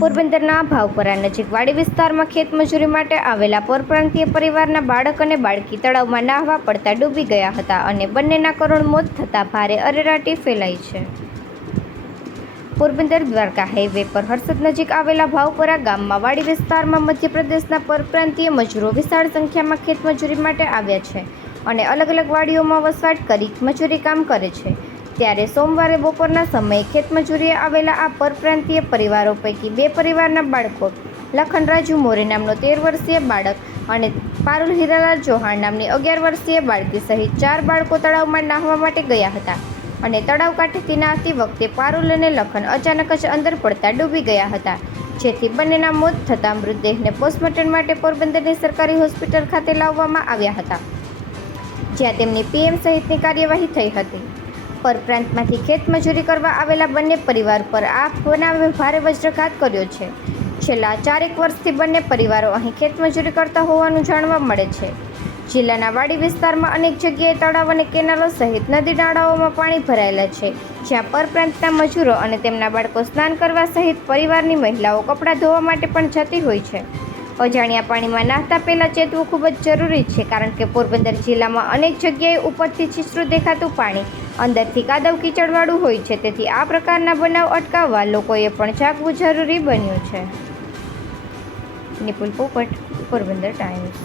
પોરબંદરના ભાવપરા નજીક વાડી વિસ્તારમાં ખેતમજૂરી માટે આવેલા પરપ્રાંતીય પરિવારના બાળક અને બાળકી તળાવમાં નાહવા પડતા ડૂબી ગયા હતા અને બંનેના કરુણ મોત થતાં ભારે અરેરાટી ફેલાઈ છે. પોરબંદર દ્વારકા હાઈવે પર હર્ષદ નજીક આવેલા ભાવપરા ગામમાં વાડી વિસ્તારમાં મધ્યપ્રદેશના પરપ્રાંતીય મજૂરો વિશાળ સંખ્યામાં ખેતમજૂરી માટે આવ્યા છે અને અલગ અલગ વાડીઓમાં વસવાટ કરી મજૂરી કામ કરે છે. ત્યારે સોમવારે બપોરના સમયે ખેતમજૂરીએ આવેલા આ પરપ્રાંતીય પરિવારો પૈકી બે પરિવારના બાળકો, લખનરાજુ મોરે નામનો તેર વર્ષીય બાળક અને પારુલ હીરાલાલ ચૌહાણ નામની અગિયાર વર્ષીય બાળકી સહિત ચાર બાળકો તળાવમાં નાહવા માટે ગયા હતા અને તળાવ કાંઠેથી નાહતી વખતે પારુલ અને લખન અચાનક જ અંદર પડતા ડૂબી ગયા હતા, જેથી બંનેના મોત થતાં મૃતદેહને પોસ્ટમોર્ટમ માટે પોરબંદરની સરકારી હોસ્પિટલ ખાતે લાવવામાં આવ્યા હતા, જ્યાં તેમની પીએમ સહિતની કાર્યવાહી થઈ હતી. પરપ્રાંતમાંથી ખેતમજૂરી કરવા આવેલા બંને પરિવાર પર આ બનાવે ભારે વજ્રઘાત કર્યો છે. છેલ્લા ચારેક વર્ષથી બંને પરિવારો અહીં ખેતમજૂરી કરતા હોવાનું જાણવા મળે છે. જિલ્લાના વાડી વિસ્તારમાં અનેક જગ્યાએ તળાવ અને કેનાલો સહિત નદી નાળાઓમાં પાણી ભરાયેલા છે, જ્યાં પરપ્રાંતના મજૂરો અને તેમના બાળકો સ્નાન કરવા સહિત પરિવારની મહિલાઓ કપડાં ધોવા માટે પણ જતી હોય છે. અજાણ્યા પાણીમાં નાહતા પહેલાં ચેતવું ખૂબ જ જરૂરી છે, કારણ કે પોરબંદર જિલ્લામાં અનેક જગ્યાએ ઉપરથી છીછરું દેખાતું પાણી અંદરથી કાદવ કીચડવાળું હોય છે, તેથી આ પ્રકારના બનાવ અટકાવવા લોકોએ પણ જાગવું જરૂરી બન્યું છે. નિપુલ પોપટ, પોરબંદર ટાઈમ્સ.